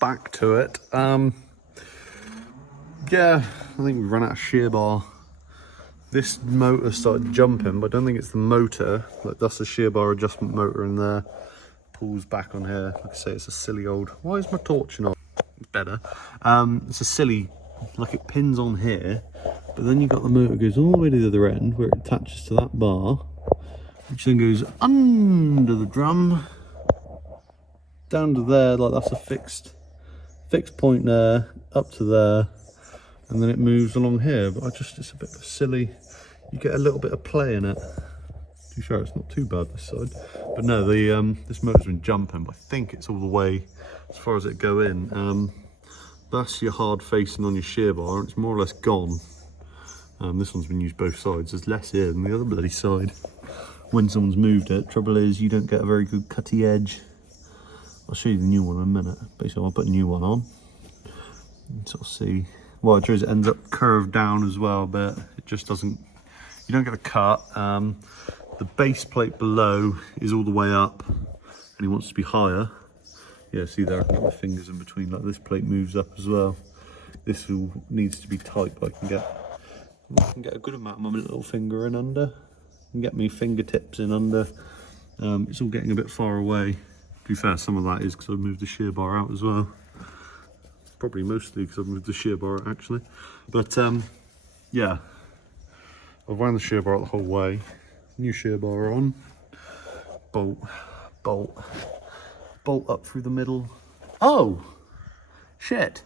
back to it. Yeah, I think we ran out of shear bar. This motor started jumping, but I don't think it's the motor. Like, that's the shear bar adjustment motor in there. Pulls back on here. Like I say, it's a silly old. Why is my torch not better? It's a silly, like, it pins on here, but then you've got the motor goes all the way to the other end where it attaches to that bar, which then goes under the drum, down to there. Like, that's a fixed point there, up to there, and then it moves along here. But it's a bit silly. You get a little bit of play in it. To be fair, it's not too bad this side. But no, this motor's been jumping, but I think it's all the way as far as it go in. That's your hard facing on your shear bar, and it's more or less gone. This one's been used both sides. There's less here than the other bloody side when someone's moved it. Trouble is, you don't get a very good cutty edge. I'll show you the new one in a minute. Basically, I'll put a new one on. And sort of see. Well, it shows it ends up curved down as well, but it just doesn't. You don't get a cut. The base plate below is all the way up, and he wants to be higher. Yeah, see there, I can get my fingers in between. Like, this plate moves up as well. This all needs to be tight, but I can get a good amount of my little finger in under. I can get my fingertips in under. It's all getting a bit far away. To be fair, some of that is because I've moved the shear bar out as well. Probably mostly because I've moved the shear bar out, actually. But yeah, I've wound the shear bar out the whole way. New shear bar on. Bolt up through the middle. Oh, shit.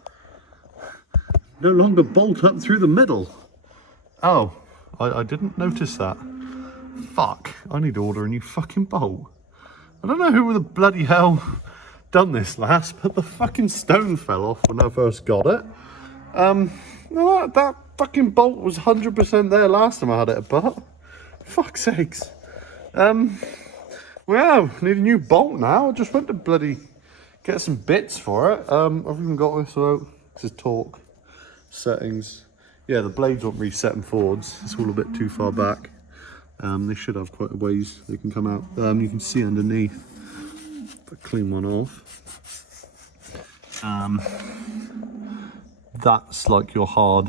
No longer bolt up through the middle. Oh, I didn't notice that. Fuck, I need to order a new fucking bolt. I don't know who the bloody hell done this last, but the fucking stone fell off when I first got it. No, that fucking bolt was 100% there last time I had it apart. Fuck's sakes. Well, need a new bolt now. I just went to bloody get some bits for it. I've even got this out. This is torque settings. Yeah, the blades won't reset them forwards. It's all a bit too far back. They should have quite a ways they can come out. You can see underneath. If I clean one off. That's like your hard.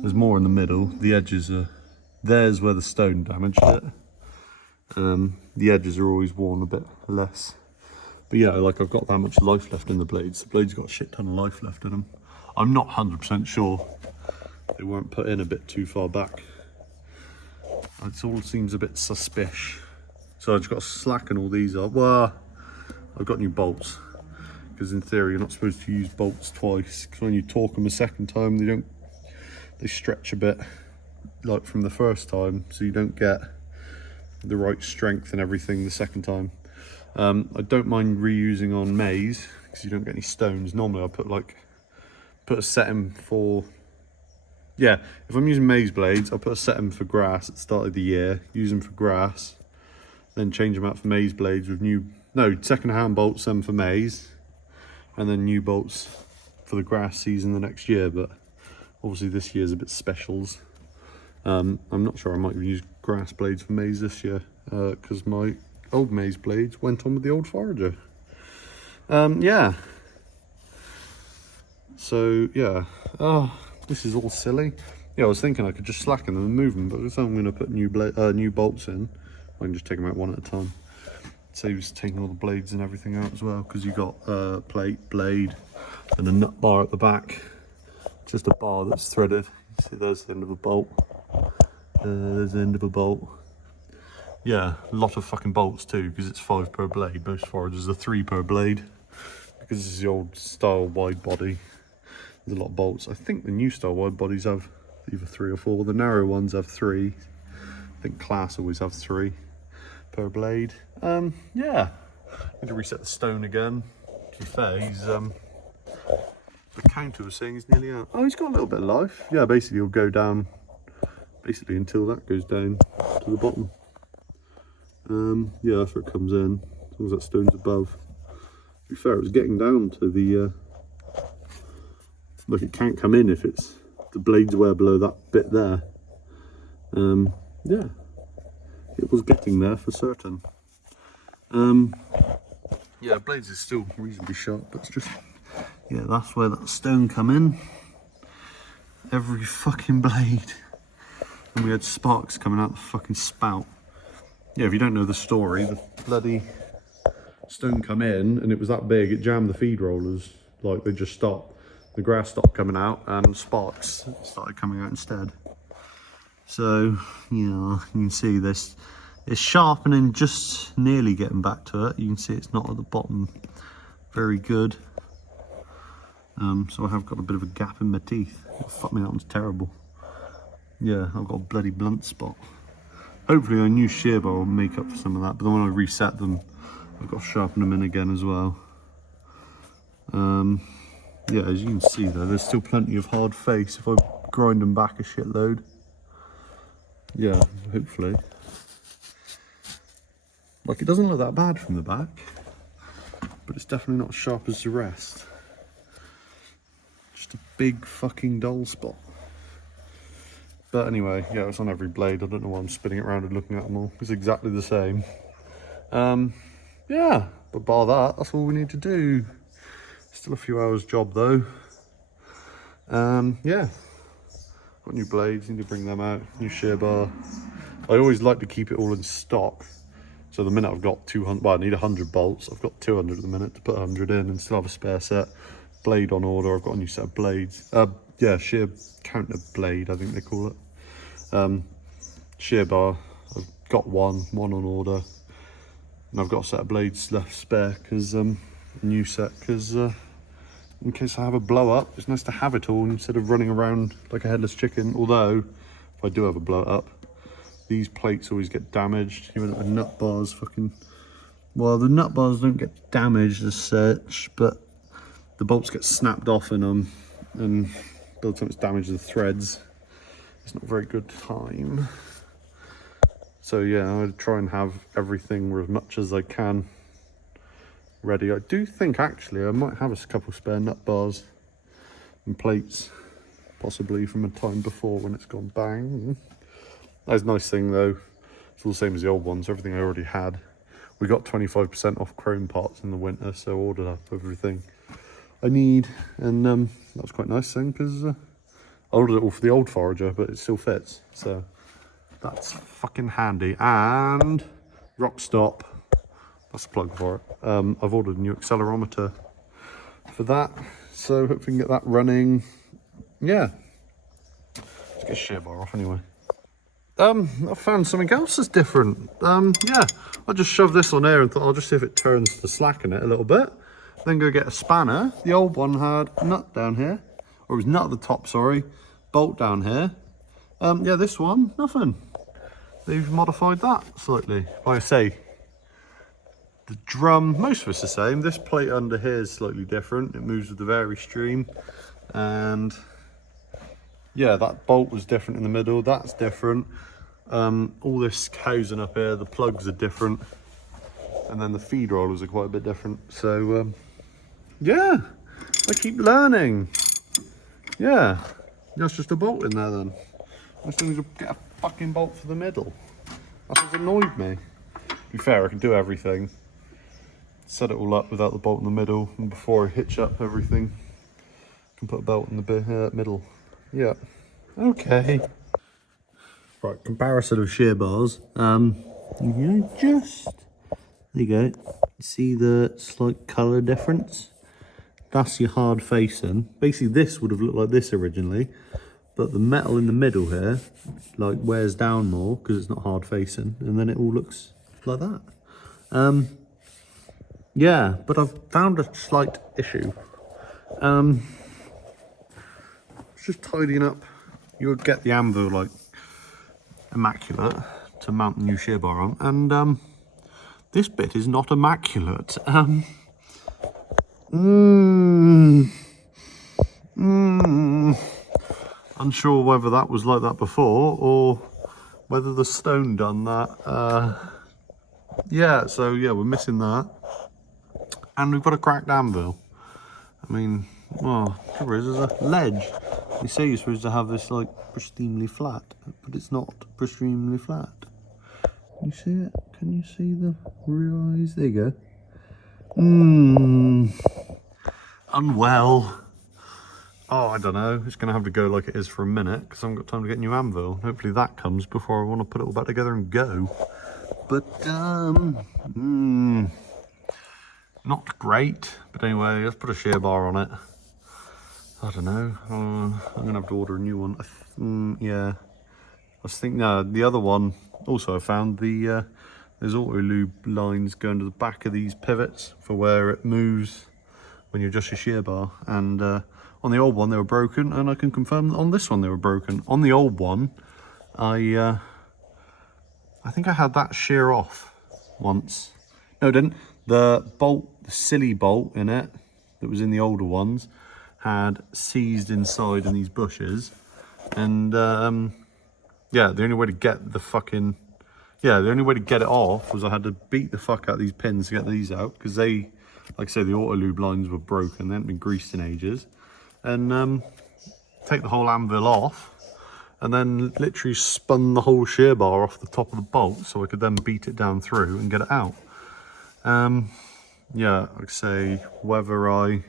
There's more in the middle. The edges are. There's where the stone damaged it. The edges are always worn a bit less. But yeah, like, I've got that much life left in the blades. The blades got a shit ton of life left in them. I'm not 100% sure they weren't put in a bit too far back. It all seems a bit suspicious. So I've just got to slacken all these up. Well, I've got new bolts. Because in theory, you're not supposed to use bolts twice. Because when you torque them a second time, they stretch a bit, like from the first time. So you don't get the right strength and everything the second time. I don't mind reusing on maize because you don't get any stones. Normally I put a setting for, yeah, if I'm using maize blades, I'll put a setting for grass at the start of the year, use them for grass, then change them out for maize blades with second-hand bolts, then for maize, and then new bolts for the grass season the next year. But obviously this year's a bit specials. I'm not sure, I might use grass blades for maize this year because my old maize blades went on with the old forager. Yeah. So yeah, this is all silly. Yeah, I was thinking I could just slacken them and move them, but if I'm going to put new bolts in, I can just take them out one at a time. It saves taking all the blades and everything out as well, because you got plate, blade, and a nut bar at the back. Just a bar that's threaded. See, there's the end of a bolt. There's the end of a bolt. Yeah, a lot of fucking bolts too, because it's 5 per blade. Most foragers are 3 per blade, because this is the old style wide body. There's a lot of bolts. I think the new style wide bodies have either 3 or 4. The narrow ones have 3. I think Class always have 3 per blade. Yeah, need to reset the stone again. To be fair, he's the counter was saying he's nearly out. Oh, he's got a little bit of life. Yeah, basically he'll go down basically until that goes down to the bottom. Yeah, that's where it comes in, as long as that stone's above. To be fair, it was getting down to the like, it can't come in if it's the blades were below that bit there. Yeah, it was getting there for certain. Yeah, blades is still reasonably sharp, but it's just Yeah, that's where that stone come in. Every fucking blade. And we had sparks coming out the fucking spout. Yeah, if you don't know the story, the bloody stone come in and it was that big, it jammed the feed rollers. Like, they just stopped. The grass stopped coming out and sparks started coming out instead. So, you know, you can see this. It's sharpening, just nearly getting back to it. You can see it's not at the bottom very good. So I have got a bit of a gap in my teeth. Fuck me, that one's terrible. Yeah, I've got a bloody blunt spot. Hopefully a new shear bar will make up for some of that, but then when I reset them, I've got to sharpen them in again as well. Yeah, as you can see though, there's still plenty of hard face if I grind them back a shitload. Yeah, hopefully. Like, it doesn't look that bad from the back, but it's definitely not as sharp as the rest. Just a big fucking dull spot. But anyway, yeah, it's on every blade. I don't know why I'm spinning it around and looking at them all. It's exactly the same. Yeah, but bar that, that's all we need to do. Still a few hours job though. Yeah, got new blades, need to bring them out, new shear bar. I always like to keep it all in stock. So the minute I've got 200, well, I need 100 bolts. I've got 200 at the minute to put 100 in and still have a spare set. Blade on order, I've got a new set of blades. Yeah, shear counter blade, I think they call it. Shear bar, I've got one on order. And I've got a set of blades left spare, because a new set, because in case I have a blow up, it's nice to have it all instead of running around like a headless chicken. Although, if I do have a blow up, these plates always get damaged. Even the nut bars fucking, well, the nut bars don't get damaged as such, but the bolts get snapped off in them, and by the time it's damaged the threads, it's not a very good time. So yeah, I try and have everything, or as much as I can, ready. I do think actually I might have a couple spare nut bars and plates, possibly from a time before when it's gone bang. That's a nice thing though, it's all the same as the old ones, everything I already had. We got 25% off Krone parts in the winter, so I ordered up everything I need, and that was quite a nice thing, because I ordered it all for the old forager, but it still fits, so that's fucking handy. And rock stop, that's a plug for it. I've ordered a new accelerometer for that, so hope we can get that running. Yeah, let's get a shear bar off anyway. I found something else that's different. Yeah, I just shoved this on here and thought I'll just see if it turns the slack in it a little bit. Then go get a spanner. The old one had a nut down here, or it was nut at the top, sorry, bolt down here. Yeah, this one, nothing. They've modified that slightly. Like I say, the drum, most of it's the same. This plate under here is slightly different. It moves with the vary stream, and yeah, that bolt was different in the middle. That's different. All this housing up here, the plugs are different, and then the feed rollers are quite a bit different. So yeah, I keep learning. Yeah, that's just a bolt in there then. I still need to get a fucking bolt for the middle. That's what's annoyed me. To be fair, I can do everything. Set it all up without the bolt in the middle, and before I hitch up everything, I can put a bolt in the middle. Yeah, okay. Right, comparison of shear bars. You just, there you go. See the slight colour difference? That's your hard facing. Basically this would have looked like this originally, but the metal in the middle here like wears down more because it's not hard facing, and then it all looks like that. Yeah, but I've found a slight issue. Just tidying up. You would get the Anvil like immaculate to mount the new shear bar on, and this bit is not immaculate. Unsure whether that was like that before or whether the stone done that. Yeah, so yeah, we're missing that, and we've got a cracked anvil. I mean, well, trouble is, there's a ledge. They say you're supposed to have this like pristinely flat, but it's not pristinely flat. Can you see it? Can you see the rear eyes? There you go. unwell. Oh, I don't know. It's going to have to go like it is for a minute because I haven't got time to get a new Anvil. Hopefully that comes before I want to put it all back together and go. But, not great. But anyway, let's put a shear bar on it. I don't know. I'm going to have to order a new one. Yeah. I was thinking, no, the other one, also I found there's auto lube lines going to the back of these pivots for where it moves when you adjust your shear bar. And on the old one they were broken, and I can confirm that on this one they were broken. On the old one, I think I had that shear off once. No, I didn't. The bolt, the silly bolt in it that was in the older ones, had seized inside in these bushes, and yeah, the only way to get the only way to get it off was I had to beat the fuck out of these pins to get these out, because they, like I say, the auto lube lines were broken. They hadn't been greased in ages. And take the whole Anvil off, and then literally spun the whole shear bar off the top of the bolt so I could then beat it down through and get it out. Yeah, like I say, whether I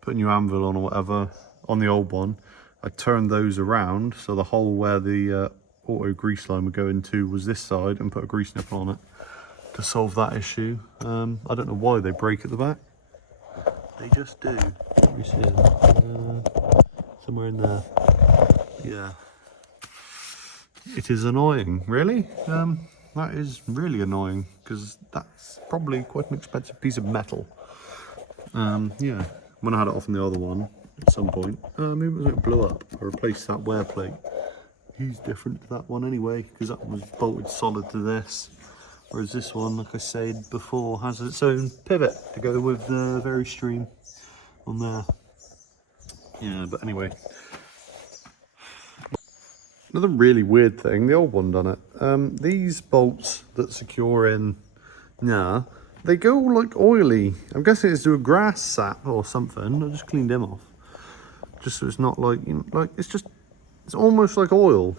put a new Anvil on or whatever, on the old one, I turned those around so the hole where the auto grease line would go into was this side, and put a grease nipple on it to solve that issue. I don't know why they break at the back. They just do. Let me see them. Somewhere in there. Yeah. It is annoying, really. That is really annoying, because that's probably quite an expensive piece of metal. Yeah. When I had it off on the other one, at some point, maybe it was like it blew up. I replaced that wear plate. He's different to that one anyway, because that one was bolted solid to this. Whereas this one, like I said before, has its own pivot to go with the Varistream on there. Yeah, but anyway. Another really weird thing, the old one done it. These bolts that secure in, they go like oily. I'm guessing it's to a grass sap or something. I just cleaned them off. Just so it's not like, it's almost like oil.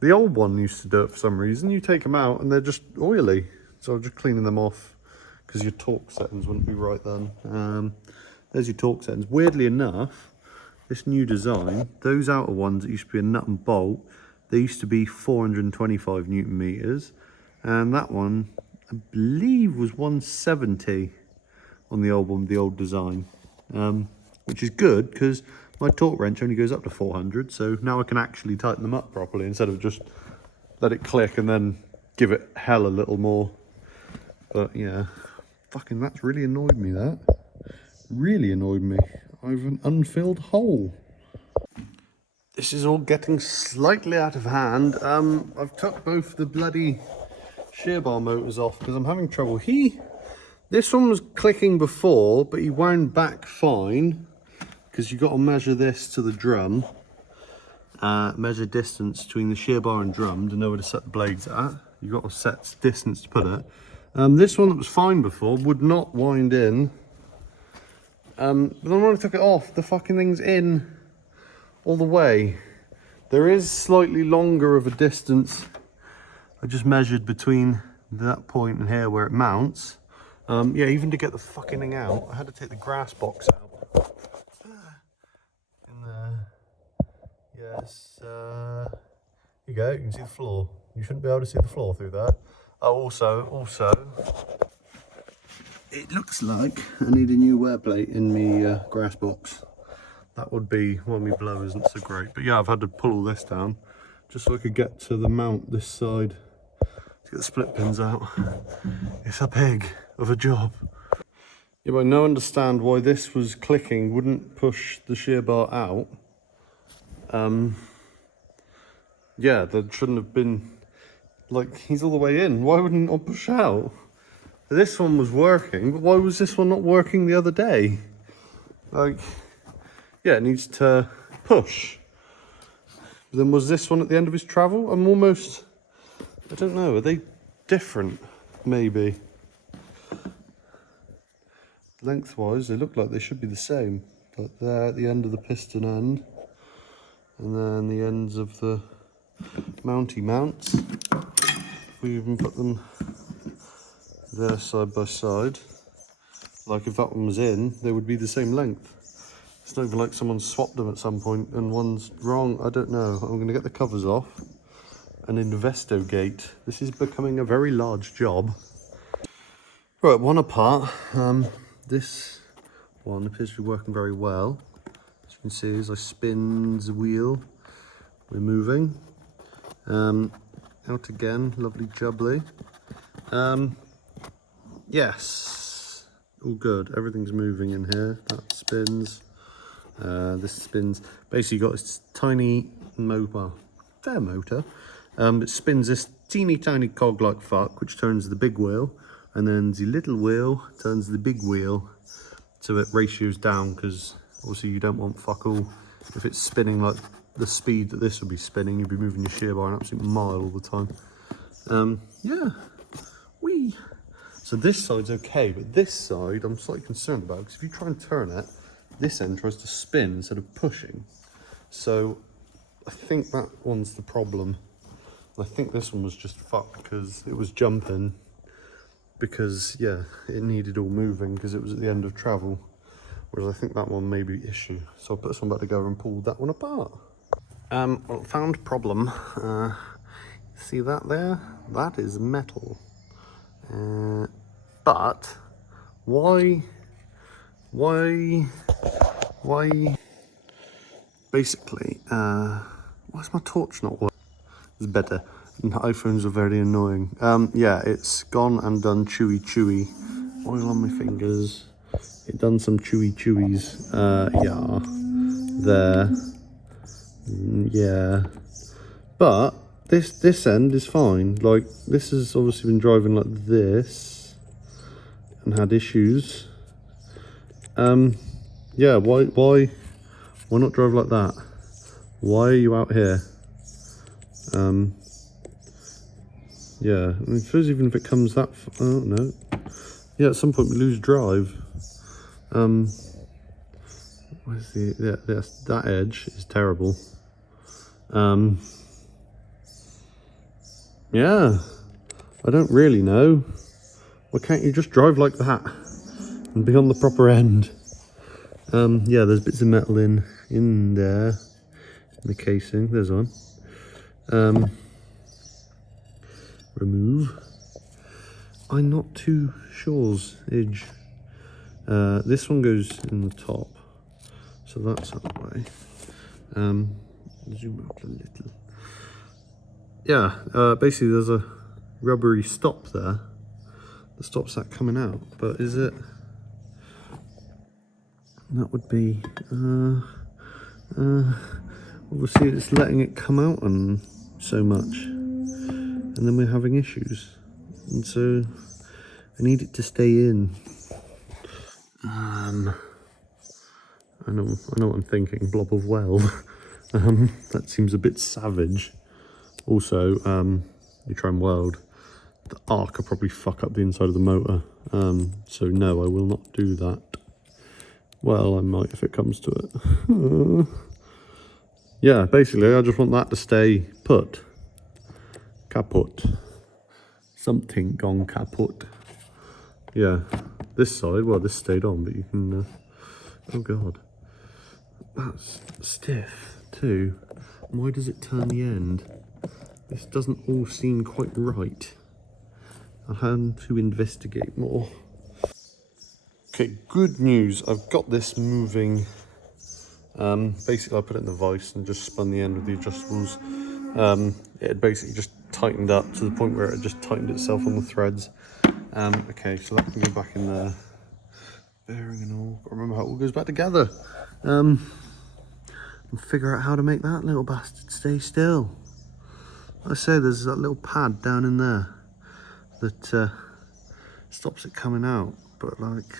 The old one used to do it for some reason. You take them out and they're just oily. So I'm just cleaning them off because your torque settings wouldn't be right then. There's your torque settings. Weirdly enough, this new design, those outer ones that used to be a nut and bolt, they used to be 425 Newton meters. And that one, I believe, was 170 on the old one, the old design. Which is good because my torque wrench only goes up to 400, so now I can actually tighten them up properly instead of just let it click and then give it hell a little more. But yeah, fucking that's really annoyed me, that. Really annoyed me. I have an unfilled hole. This is all getting slightly out of hand. I've took both the bloody shear bar motors off because I'm having trouble. This one was clicking before, but he wound back fine. Because you've got to measure this to the drum, measure distance between the shear bar and drum to know where to set the blades at. You've got to set distance to put it. This one that was fine before would not wind in. But then when I took it off, the fucking thing's in all the way. There is slightly longer of a distance I just measured between that point and here where it mounts. Yeah, even to get the fucking thing out, I had to take the grass box out. Yes, here you go, you can see the floor. You shouldn't be able to see the floor through that. Oh, also, it looks like I need a new wear plate in me grass box. That would be, well, my blow isn't so great. But yeah, I've had to pull all this down just so I could get to the mount this side to get the split pins out. It's a pig of a job. Yeah, but I now understand why this was clicking, wouldn't push the shear bar out. Yeah, there shouldn't have been, like, he's all the way in. Why wouldn't it push out? This one was working, but why was this one not working the other day? Like, yeah, it needs to push. But then was this one at the end of his travel? I'm almost, I don't know, are they different? Maybe. Lengthwise, they look like they should be the same, but they're at the end of the piston end. And then the ends of the mounty mounts. If we even put them there side by side, Like if that one was in, they would be the same length. It's not even like someone swapped them at some point and one's wrong. I don't know. I'm going to get the covers off and investigate. This is becoming a very large job. Right, one apart. This one appears to be working very well. As you can see, as I spin the wheel, we're moving. Out again, lovely jubbly. Yes, all good. Everything's moving in here. That spins. This spins. Basically, got this tiny motor, fair motor. It spins this teeny tiny cog like fuck, which turns the big wheel, and then the little wheel turns the big wheel, so it ratios down. Because obviously you don't want fuck all. If it's spinning like the speed that this would be spinning, you'd be moving your shear bar an absolute mile all the time. Yeah, wee. So this side's okay, but this side I'm slightly concerned about, because if you try and turn it, this end tries to spin instead of pushing. So I think that one's the problem. I think this one was just fucked because it was jumping, because yeah, it needed all moving because it was at the end of travel. Whereas I think that one may be the issue. So I'll put this one back together and pull that one apart. Well, found problem. See that there? That is metal. But why, basically, why's my torch not working? It's better. iPhones are very annoying. Yeah, it's gone and done chewy. Oil on my fingers. It done some chewies. Yeah, there. Yeah, but this end is fine. Like, this has obviously been driving like this and had issues. Yeah, why not drive like that? Why are you out here? Yeah, I suppose even if it comes that oh no. Yeah, at some point we lose drive. Where's the, yeah, that edge is terrible. Yeah, I don't really know. Why can't you just drive like that and be on the proper end? Yeah, there's bits of metal in there, in the casing. There's one. Remove. I'm not too sure's edge. This one goes in the top, so that's that way. Zoom out a little. Yeah, basically there's a rubbery stop there that stops that coming out, but is it? That would be, obviously it's letting it come out and so much, and then we're having issues, and so I need it to stay in. I know what I'm thinking, blob of weld. That seems a bit savage. Also, you try and weld, the arc will probably fuck up the inside of the motor. So no, I will not do that. Well, I might if it comes to it. Yeah, basically, I just want that to stay put. Kaput. Something gone kaput. Yeah, this side, well, this stayed on, but you can, oh God. That's stiff too. Why does it turn the end? This doesn't all seem quite right. I'll have to investigate more. Okay, good news. I've got this moving. Basically, I put it in the vise and just spun the end with the adjustables. It had basically just tightened up to the point where it just tightened itself on the threads. Okay, so that can go back in there. Bearing and all. Gotta remember how it all goes back together. And figure out how to make that little bastard stay still. Like I say, there's that little pad down in there that stops it coming out, but like,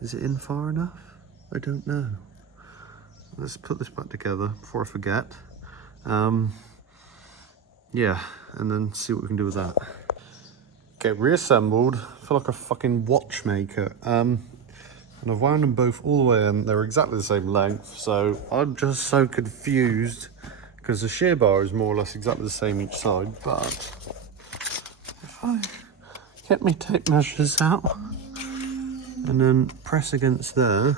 is it in far enough? I don't know. Let's put this back together before I forget. Yeah, and then see what we can do with that. Okay, reassembled. I feel like a fucking watchmaker. And I've wound them both all the way in. They're exactly the same length, so I'm just so confused because the shear bar is more or less exactly the same each side. But if I get my tape measures out, and then press against there.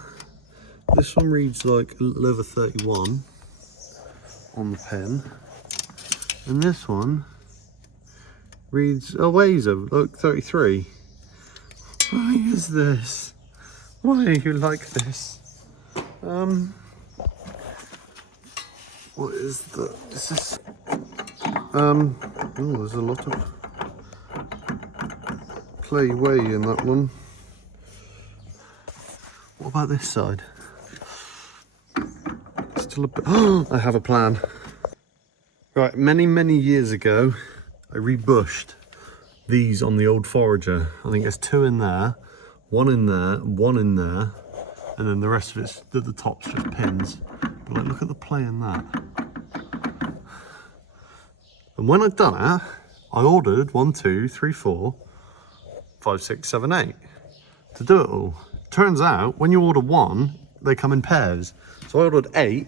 This one reads like a little over 31 on the pen, and this one reads, oh, weighs like 33. Why is this? Why are you like this? What is the, this is, oh, there's a lot of play way in that one. What about this side? Still a bit, oh, I have a plan. Right, many years ago, I rebushed these on the old Forager. I think there's 2 in there, 1 in there, 1 in there, and then the rest of it's at the top's just pins. But like, look at the play in that. And when I'd done it, I ordered 1, 2, 3, 4, 5, 6, 7, 8 to do it all. Turns out, when you order 1, they come in pairs. So I ordered 8.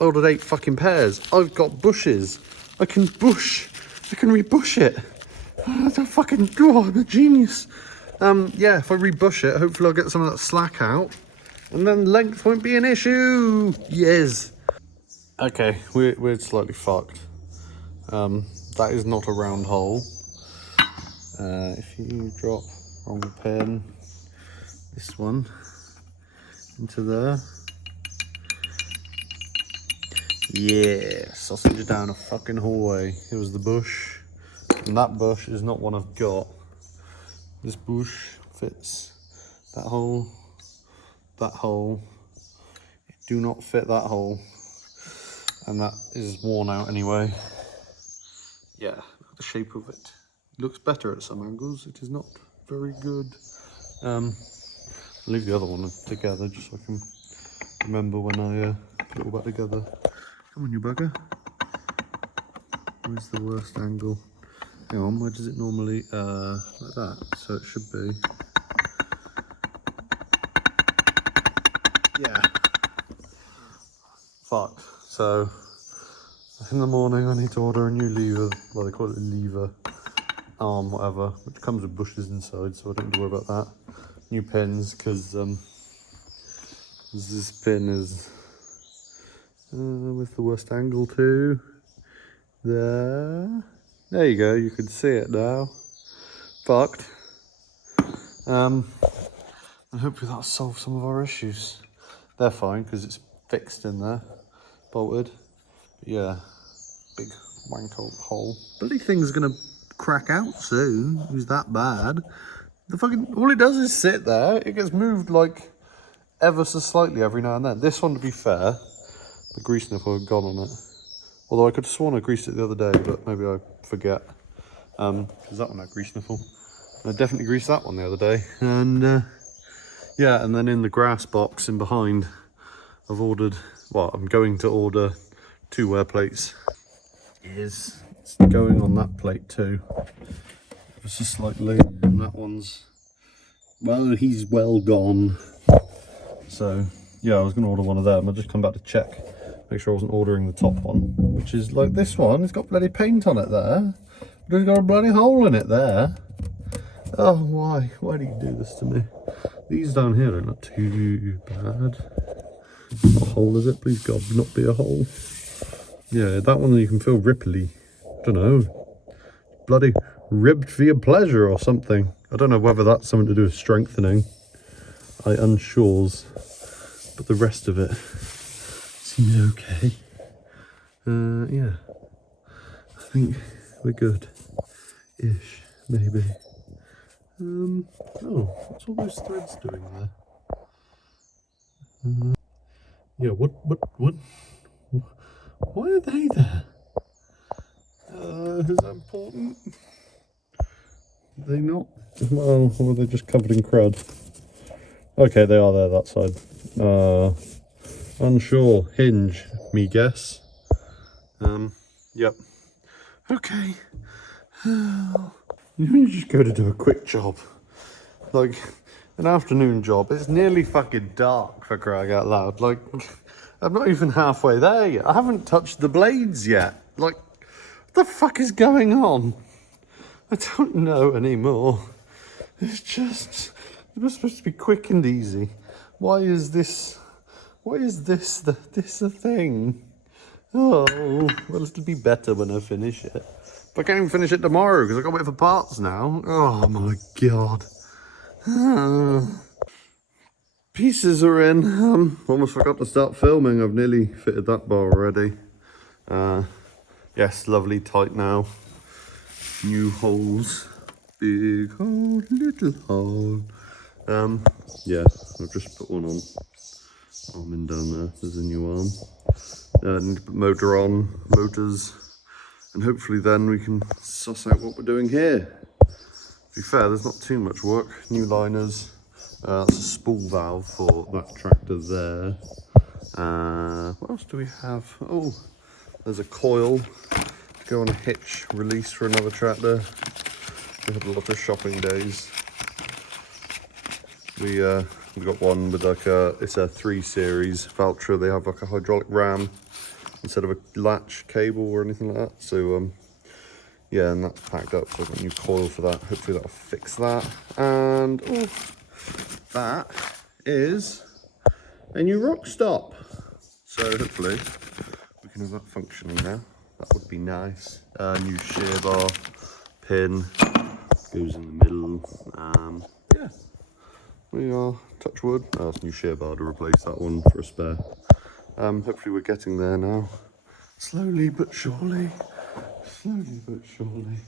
I ordered 8 fucking pairs. I've got bushes. I can bush. I can rebush it. Oh, I'm a genius. Yeah, if I rebush it, hopefully I'll get some of that slack out, and then length won't be an issue. Yes. Okay, we're slightly fucked. That is not a round hole. If you drop wrong pin, this one into there. Yeah, sausage down a fucking hallway. Here was the bush, and that bush is not one I've got. This bush fits that hole, it do not fit that hole, and that is worn out anyway. Yeah, look at the shape of it. It looks better at some angles, it is not very good. I'll leave the other one together just so I can remember when I put it all back together. Come on, you bugger. Where's the worst angle? Hang on, where does it normally, like that? So it should be. Yeah. Fuck. So, in the morning I need to order a new lever, well they call it a lever, arm, whatever, which comes with bushes inside, so I don't need to worry about that. New pins, because this pin is with the worst angle too. There you go, you can see it now. Fucked. And hopefully that'll solve some of our issues. They're fine because it's fixed in there, bolted. But yeah, big wank hole. Bloody thing's gonna crack out soon. It was that bad. All it does is sit there. It gets moved like ever so slightly every now and then. This one, to be fair, the grease nipple had gone on it. Although I could have sworn I greased it the other day, but maybe I forget. Because that one had grease nipple. I definitely greased that one the other day. And yeah, and then in the grass box in behind, I've ordered, well, I'm going to order 2 wear plates. It's going on that plate too. It's just slightly, and that one's, well, he's well gone. So yeah, I was going to order one of them. I'll just come back to check. Make sure I wasn't ordering the top one, which is like this one. It's got bloody paint on it there. But it's got a bloody hole in it there. Oh, why? Why do you do this to me? These down here don't look too bad. Not a hole, is it? Please God, not be a hole. Yeah, that one you can feel ripply. Don't know. Bloody ribbed for your pleasure or something. I don't know whether that's something to do with strengthening. I unsures. But the rest of it seems okay. Yeah, I think we're good-ish, maybe. Oh, what's all those threads doing there? Yeah, what, why are they there? Is that important? Are they not? Well, or are they just covered in crud? Okay, they are there, that side. Unsure, hinge, me guess. Yep. Okay. You just go to do a quick job. Like, an afternoon job. It's nearly fucking dark, for crying out loud. Like, I'm not even halfway there yet. I haven't touched the blades yet. Like, what the fuck is going on? I don't know anymore. It's just, It was supposed to be quick and easy. Why is this a thing? Oh, well, it'll be better when I finish it. But I can't even finish it tomorrow because I've got to wait for parts now. Oh my god. Pieces are in. Almost forgot to start filming. I've nearly fitted that bar already. Yes, lovely tight now. New holes. Big hole, little hole. Yeah, I've just put one on. Arm in down there. There's a new arm. Need to put motor on, motors, and hopefully then we can suss out what we're doing here. To be fair, there's not too much work. New liners. That's a spool valve for that tractor there. What else do we have? Oh, there's a coil to go on a hitch release for another tractor. We had a lot of shopping days. We got one with like it's a 3 Series Valtra. They have like a hydraulic ram instead of a latch cable or anything like that. So yeah, and that's packed up. So I've got a new coil for that. Hopefully that'll fix that. And oh, that is a new rock stop. So hopefully we can have that functioning now. That would be nice. New shear bar pin goes in the middle. Yeah, we are, touch wood. Oh, it's a new shear bar to replace that one for a spare. Hopefully we're getting there now. Slowly but surely. Slowly but surely.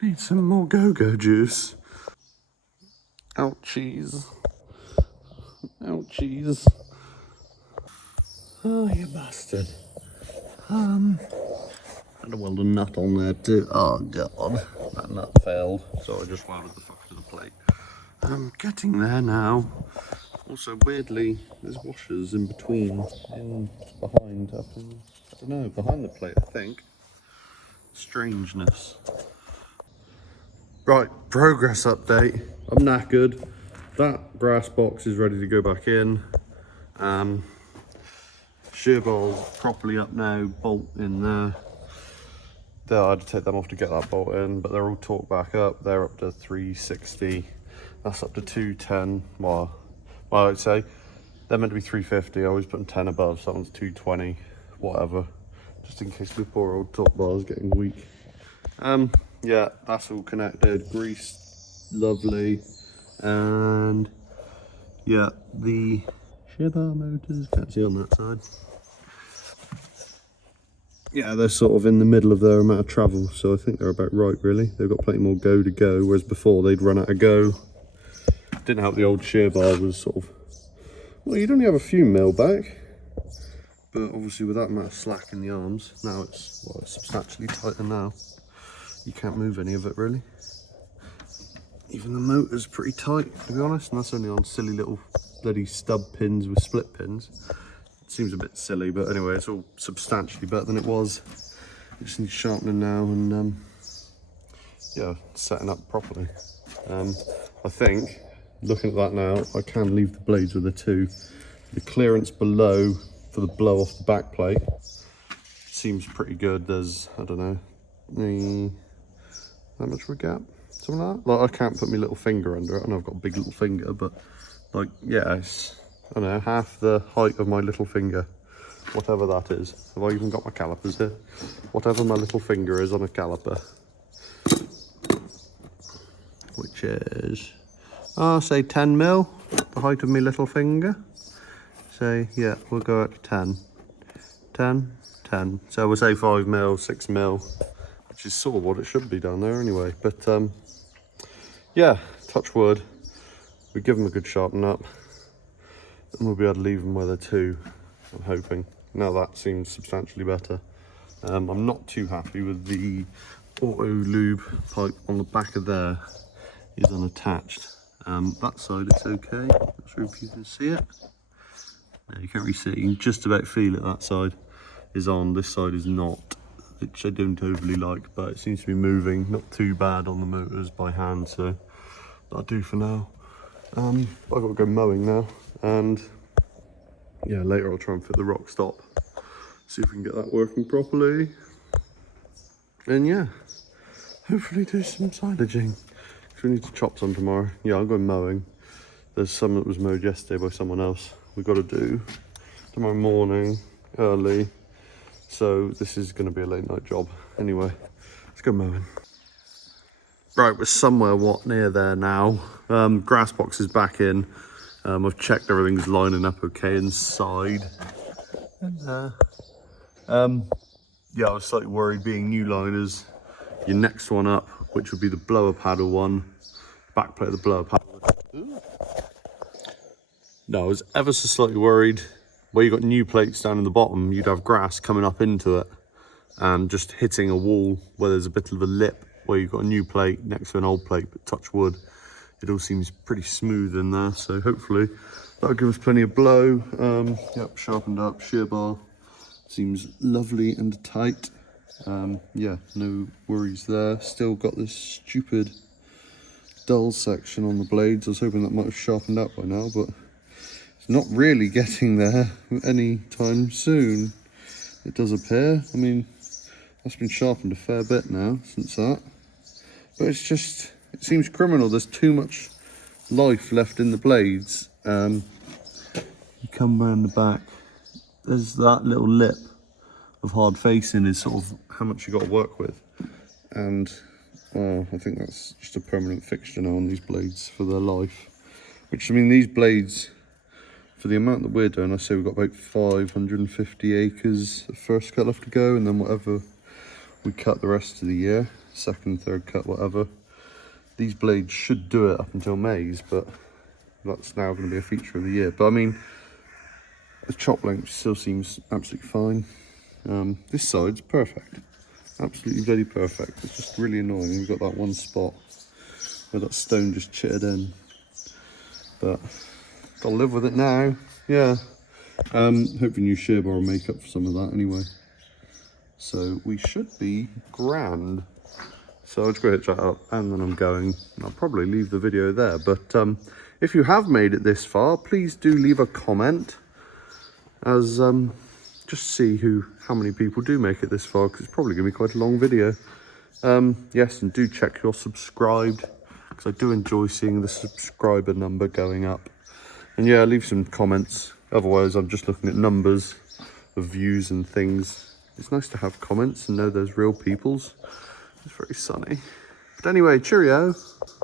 Need some more go-go juice. Ouchies. Ouchies. Oh, you bastard. And a welded nut on there too. Oh god, that nut failed. So I just welded the fuck to the plate. I'm getting there now. Also, weirdly, there's washers in between, behind, up in, I don't know, behind the plate, I think. Strangeness. Right, progress update. I'm knackered. That brass box is ready to go back in. Shear ball's properly up now, bolt in there. I had to take them off to get that bolt in, but they're all torqued back up. They're up to 360. That's up to 210. Well, I'd say they're meant to be 350. I always put them 10 above, so that one's 220, whatever. Just in case my poor old top bar is getting weak. Yeah, that's all connected, greased, lovely. And yeah, the shear bar motors, can't see on that side. Yeah, they're sort of in the middle of their amount of travel, so I think they're about right, really. They've got plenty more go to go, whereas before they'd run out of go. Didn't help the old shear bar was sort of, well, you'd only have a few mil back, but obviously with that amount of slack in the arms, now it's, well, it's substantially tighter now. You can't move any of it, really. Even the motor's pretty tight, to be honest, and that's only on silly little bloody stub pins with split pins. Seems a bit silly, but anyway, it's all substantially better than it was. It just needs sharpening now and yeah, setting up properly. I think, looking at that now, I can leave the blades with the 2. The clearance below for the blow off the back plate seems pretty good. There's, I don't know, how much of a gap? Something like that? Like, I can't put my little finger under it. I know I've got a big little finger, but like, yeah, it's, I don't know, half the height of my little finger, whatever that is. Have I even got my calipers here? Whatever my little finger is on a caliper, which is, say 10 mil, the height of my little finger. So yeah, we'll go at 10. 10, 10. So we'll say 5 mil, 6 mil, which is sort of what it should be down there anyway. But yeah, touch wood. We give them a good sharpen up, and we'll be able to leave them where they're 2, I'm hoping. Now that seems substantially better. I'm not too happy with the auto lube pipe on the back of there is unattached. That side it's okay. Not sure if you can see it. No, you can't really see it. You can just about feel it. That side is on, this side is not, which I don't overly like, but it seems to be moving. Not too bad on the motors by hand, so that'll do for now. I've got to go mowing now, and yeah, later I'll try and fit the rock stop, see if we can get that working properly, and yeah, hopefully do some silaging, because we need to chop some tomorrow. Yeah, I'm going mowing, There's some that was mowed yesterday by someone else. We've got to do tomorrow morning, early. So this is going to be a late night job. Anyway, let's go mowing. Right, we're somewhere near there now. Grass box is back in. I've checked everything's lining up okay inside. And yeah, I was slightly worried being new liners. Your next one up, which would be the blower paddle one, back plate of the blower paddle. No, I was ever so slightly worried where you got new plates down in the bottom, you'd have grass coming up into it and just hitting a wall where there's a bit of a lip where you've got a new plate next to an old plate, but touch wood, it all seems pretty smooth in there. So hopefully that'll give us plenty of blow. Yep, sharpened up, shear bar. Seems lovely and tight. Yeah, no worries there. Still got this stupid dull section on the blades. I was hoping that might have sharpened up by now, but it's not really getting there anytime soon, it does appear. I mean, that's been sharpened a fair bit now since that. But it's just, it seems criminal. There's too much life left in the blades. You come around the back, there's that little lip of hard facing is sort of how much you got to work with. And I think that's just a permanent fixture now on these blades for their life. Which, I mean, these blades, for the amount that we're doing, I say we've got about 550 acres of first cut left to go, and then whatever we cut the rest of the year, second, third cut, whatever. These blades should do it up until May's, but that's now going to be a feature of the year. But I mean, the chop length still seems absolutely fine. This side's perfect, absolutely bloody perfect. It's just really annoying. We've got that one spot where that stone just chittered in, but gotta live with it now. Yeah. Hoping new shear bar will make up for some of that anyway. So we should be grand. So I'll just go hitch that up and then I'm going. I'll probably leave the video there, but if you have made it this far, please do leave a comment, as just see how many people do make it this far, because it's probably going to be quite a long video. Yes, and do check you're subscribed, because I do enjoy seeing the subscriber number going up. And yeah, leave some comments. Otherwise, I'm just looking at numbers of views and things. It's nice to have comments and know there's real peoples. It's very sunny. But anyway, cheerio.